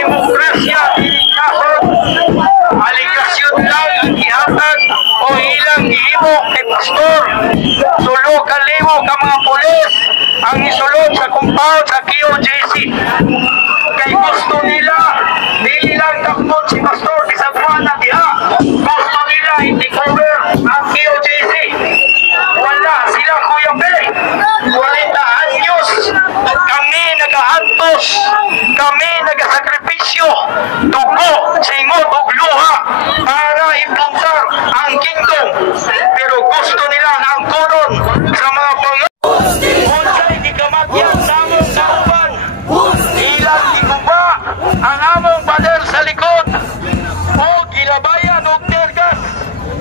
demokrasya dinikason. Aligasyon lang ang gihatag o ilang gihimo kay pastor. Sulo kalimo ka mga pulis ang isulod sa compound sa QJC. Kay gusto nila dili lang takmon si pastor bisag na diha. Gusto nila hindi cover ang QJC. Wala sila Kuya Pele. 40 anyos kami nagaantos, kami nagasakripisyo, dugo, singot ug luha para implantar ang kingdom. Pero gusto nila ang koron sa mga unsay gikamagyan sa among kauban. Ilang giguba ang among pader sa likod o gilabayan og tergas.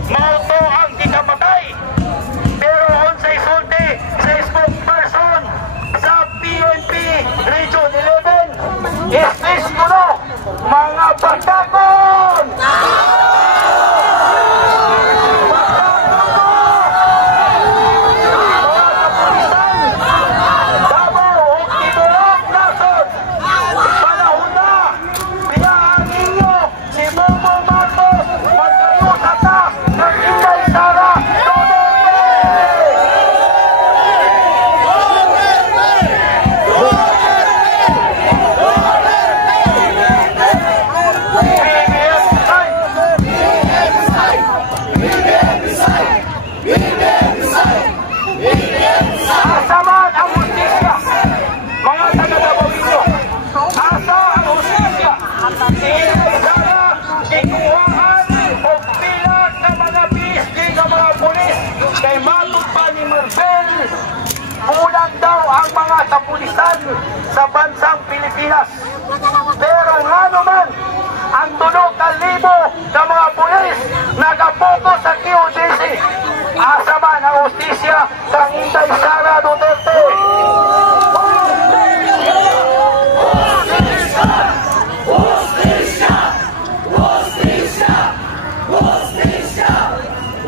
Mao to ang gikamatay. Pero unsay sulti sa spokesperson sa PNP Region 11 is kuno mga pagkakon. Asaman ang hustisya, mga taga-Davao. Asa ang hustisya. Sana gikuhaan o pilat ng mga PSG ng mga pulis kay matod pa ni Marcel. Kulang daw ang mga kapulisan sa bansang Pilipinas. Pero nga naman, ang 2,000 na mga pulis nakapokus sa QJC. Asa man ang hustisya sa Inday Sara Duterte.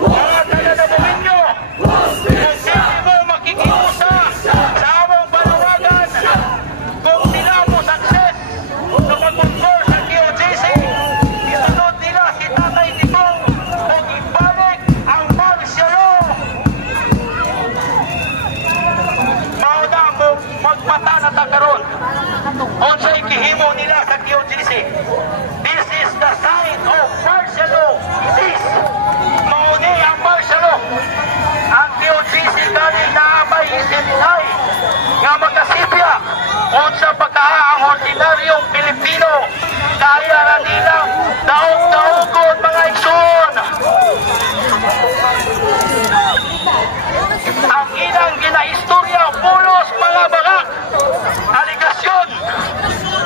Mga taga-Davao, kung hindi mo makikiusa sa among panawagan, kung sila mo success sa pag-control sa QJC, isunod nila si Tatay Digong o ibalik ang martial law. Mauna mo magpata na takaron. Unsay gihimo nila sa QJC. This is the sign of martial law. This mauni ang martial law. Ang QJC galing naabay isinilay nga magkasipya unsa pagkaa ang ordinaryong Pilipino. Kaya na nilang daog-daogon mga igsoon. Ang ilang ginaistorya pulos mga bagak. Aligasyon.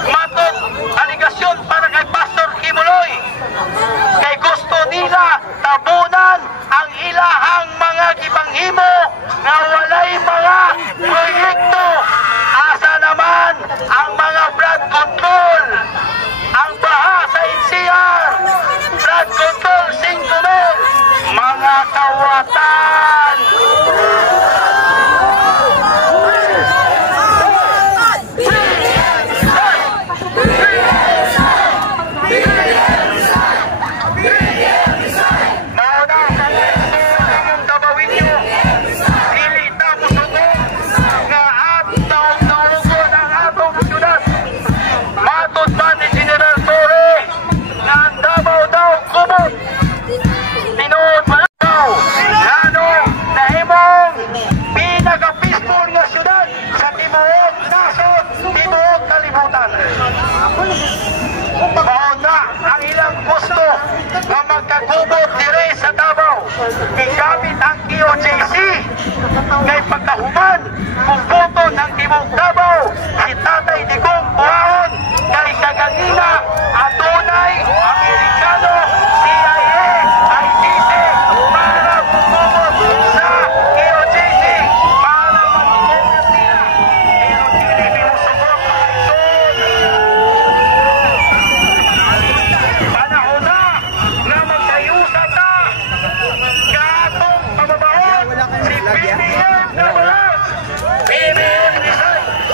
Matod aligasyon para kay Pastor Kimuloy. Kay gusto nila tabunan ang ilahang mga gipanghimo nga walay mga proyekto. Asa naman ang mga flood control, ang baha sa NCR, flood control 5,000, mga kawatan. Mauna ang ilang gusto na magkagubot dire sa Davao. Gigamit ang QJC kay pagkahuman kung boto ng Timog Davao si Tatay Digong Buhaon kay kagangina adunay Amerikano, CIA, ICC para bumubot sa QJC para mag-ingat nila. Pero hindi pinusubok panahon na magkayusa ta katong pamabahon si BBM na wala BBM design.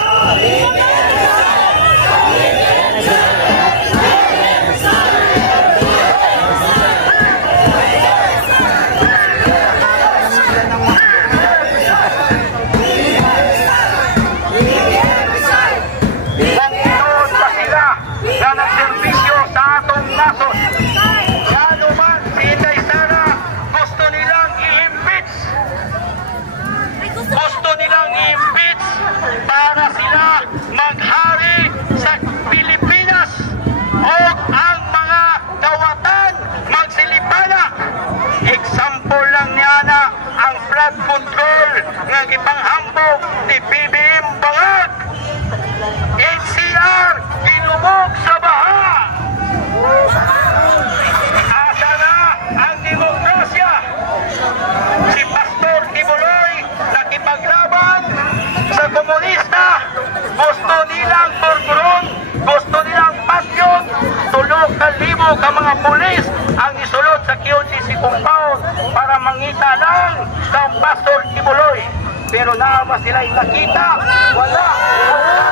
nga gipanghambog ni BBM Bangag. NCR ginumog sa baha. Asa na ang demokrasya? Si Pastor Kibuloy nakipaglaban sa komunista. Gusto nilang torturon, gusto nilang patyon. 3,000 ka mga pulis ang isulod sa QTC compound para mangita lang ng Pastor Kibuloy. Pero naama sila nakita, wala.